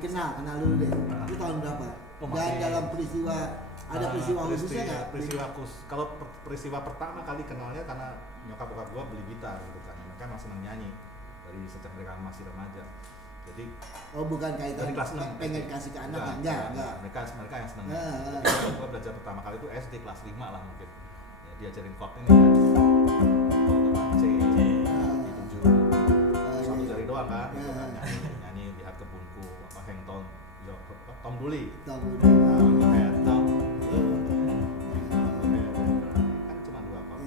kenal dulu deh. Itu tahun berapa? Dan dalam peristiwa ada peristiwa khususnya nggak? Kalau peristiwa pertama kali kenalnya karena nyokap bokap gua beli gitar gitu kan. Mereka emang seneng nyanyi dari sejak mereka masih remaja. Jadi bukan kaitan dari kelas 6 pengen kasih ke anak enggak. Mereka yang seneng. Jadi gua belajar pertama kali itu SD kelas 5 lah mungkin. Ya, diajarin chord ini kan. C, D7. Satu jari doang kan, gitu kan. Nyanyi lihat kebunku, Hengton, Tom Dooley. Tom. Kan cuma 2 chord.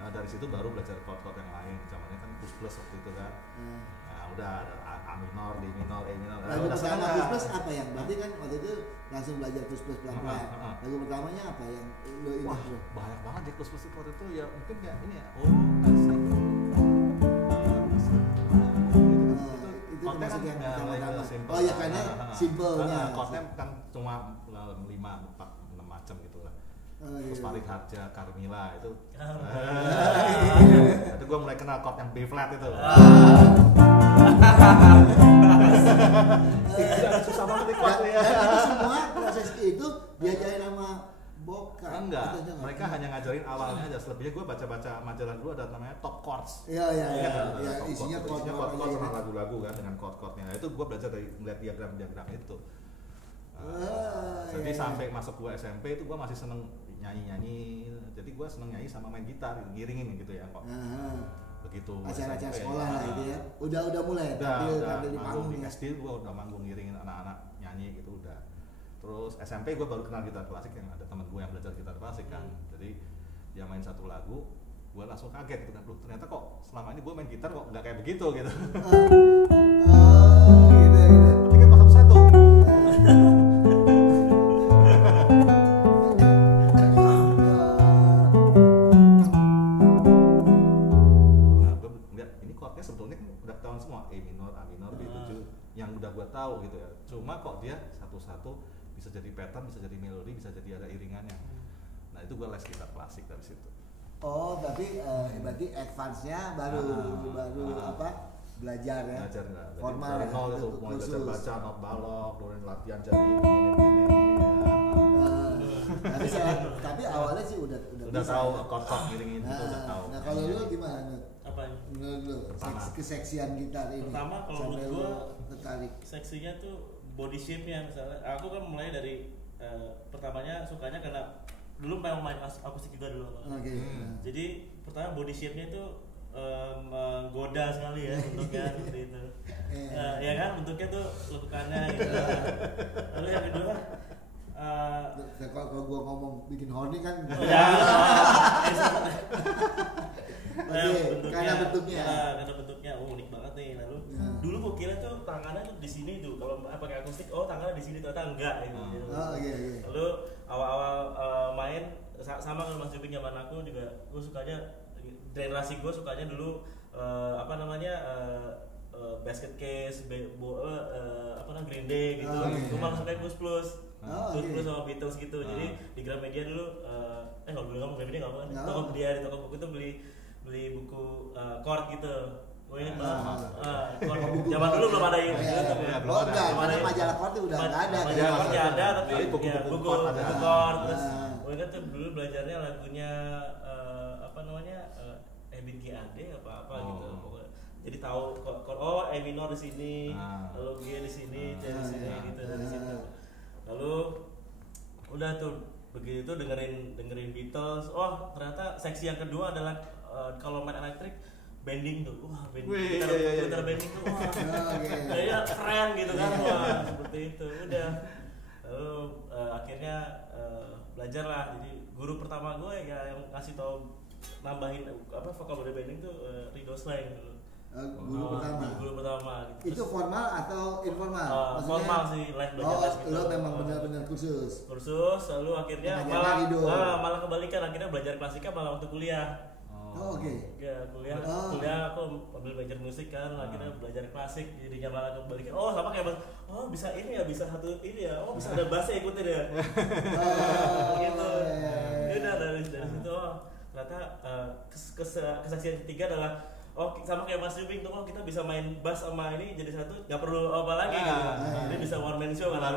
Nah, dari situ baru belajar chord-chord yang lain. Zamannya kan plus waktu itu kan. Nah, udah ada A minor, D minor, E minor. Lagu pertama plus apa yang berarti kan waktu itu langsung belajar plus pelan-pelan. Lagu pertamanya apa yang lo ingat? Wah, banyak banget ya plus itu waktu itu ya mungkin kayak ini ya. Kasih. Itu termasuk yang pertama. Simple. Ya karena simpelnya. Chordnya kan cuma 5, 4, 6 macam gitu lah. Terus Farid Harja, Carmilla itu. Itu gue mulai kenal chord yang B flat itu. Susah banget nih chordnya. Itu semua proses itu diajarin sama bokap. Enggak, mereka hanya ngajarin awalnya aja. Selebihnya gue baca-baca majalah dulu ada namanya Top Chords. Iya. Isinya chord sama lagu-lagu kan dengan chord-chordnya. Nah, itu gue belajar dari melihat diagram-diagram itu. Jadi sampai masuk gue SMP itu gue masih seneng nyanyi. Jadi gue seneng nyanyi sama main gitar, ngiringin gitu ya kok. Begitu acara-acara sekolah lah itu ya. Udah mulai tampil di panggung di ya. SD gue udah manggung ngiringin anak-anak nyanyi gitu udah. Terus SMP gue baru kenal gitar klasik yang ada teman gue yang belajar gitar klasik kan. Jadi dia main satu lagu, gue langsung kaget gitu kan. Loh, ternyata kok selama ini gue main gitar kok nggak kayak begitu gitu. Gitu. Tapi kan pas satu. Sebetulnya kan udah ketahuan semua E minor, A minor, D7 yang udah gua tahu gitu ya. Cuma kok dia satu-satu bisa jadi pattern, bisa jadi melodi, bisa jadi ada iringannya. Nah itu gua les gitar klasik dari situ. Berarti advance-nya baru belajar ya. Belajar formal dari nol itu mulai belajar baca not balok, kemudian latihan jadi gini. Tapi awalnya sih udah tahu chord ngiringin itu udah tahu. Nah kalau lu gimana? Apa menurut lu keseksian gitar ini? Pertama kalau menurut gua tertarik. Seksinya tuh body shape-nya misalnya. Aku kan mulai dari pertamanya sukanya karena dulu memang main akustik juga dulu. Jadi pertama body shape-nya itu menggoda sekali ya bentuknya seperti itu. Ya kan bentuknya tuh lekukannya gitu. Lalu yang kedua kalau gua ngomong bikin horny kan karena bentuknya unik banget nih. Lalu dulu gua kira tuh tangannya tuh di sini tuh kalau pakai akustik tangannya di sini ternyata enggak gitu. Lalu awal-awal main sama kalau Mas Juping zaman aku juga gua sukanya generasi gua sukanya dulu Basket Case, Green Day gitu. Gua malah suka Plus sama Beatles gitu. Jadi di Gramedia dulu kalau dulu ngomong Gramedia enggak apa-apa. Toko di toko buku itu beli buku chord gitu. Gue ingat banget. Zaman dulu belum ada yang gitu ya. Belum ada majalah chord udah enggak ada. Majalah chord ada tapi buku chord terus gue ingat tuh dulu belajarnya lagunya Ebit GAD apa gitu. Jadi tahu E minor di sini, lalu G di sini, C di sini gitu dari situ. Lalu udah tuh begitu dengerin Beatles. Ternyata seksi yang kedua adalah kalau main elektrik bending tuh. Gitar bending tuh. Kayaknya keren gitu kan. Seperti itu. Udah. Lalu akhirnya belajar lah. Jadi guru pertama gue yang ngasih tau nambahin vocabulary bending tuh Rido Slang dulu. Guru pertama gitu. Itu formal atau informal? Formal sih, belajar les gitu. Lo memang benar-benar kursus, lalu akhirnya malah kebalikan, akhirnya belajar klasika malah waktu kuliah. Ya, kuliah aku ambil belajar musik kan, akhirnya belajar klasik, jadinya malah kebalikan. Sama kayak bisa ini ya, bisa satu ini ya, bisa ada bass ikutin ya. Gitu. Ya udah dari situ ternyata kesaksian ketiga adalah sama kayak Mas Jubing tuh kalau kita bisa main bass sama ini jadi satu nggak perlu apa lagi gitu. Ini bisa one man show kan.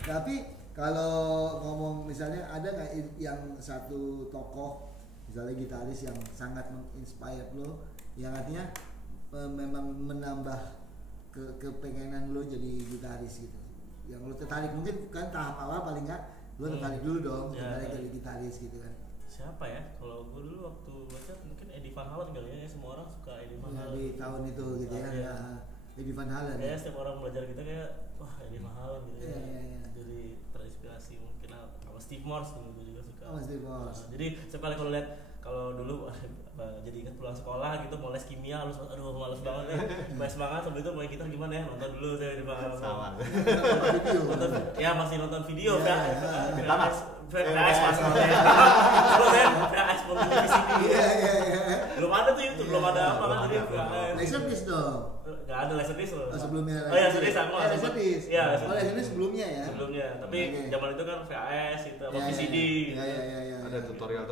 Tapi kalau ngomong misalnya ada nggak yang satu tokoh misalnya gitaris yang sangat menginspire lo, yang artinya memang menambah kepengenan lo jadi gitaris gitu, yang lo tertarik mungkin kan tahap awal paling nggak lo tertarik dulu dong, tertarik jadi gitaris gitu kan. Siapa ya? Kalau gue dulu waktu baca mungkin Eddie Van Halen kali ya, semua orang suka Eddie Van Halen. Di tahun itu gitu ya. Eddie Van Halen. Kayak setiap orang belajar kita kayak wah Eddie Van Halen gitu ya. Jadi terinspirasi mungkin sama Steve Morse dulu gue juga suka. Steve Morse. Jadi sekali kalau lihat kalau dulu jadi ingat pulang sekolah gitu mau les kimia harus aduh males banget les banget sambil itu main gitar gimana ya nonton dulu saya di bawah sama nonton ya masih nonton video VHS masalahnya VHS belum di sini belum ada tuh itu belum ada apa kan jadi Laserdisc dong nggak ada Laserdisc loh sebelumnya Laserdisc aku Laserdisc ya Laserdisc sebelumnya ya tapi zaman itu kan VHS itu apa VCD ada tutorial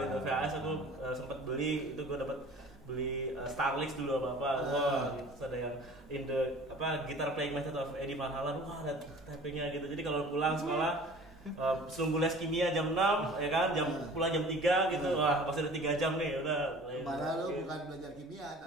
gitu VHS aku sempat beli itu gue dapat beli Starlix dulu apa wah gitu ada yang in the guitar playing method of Eddie Van Halen wah ada tappingnya gitu jadi kalau pulang sekolah sebelum les kimia jam 6 ya kan pulang jam 3 gitu wah masih ada 3 jam nih udah malah lo bukan belajar kimia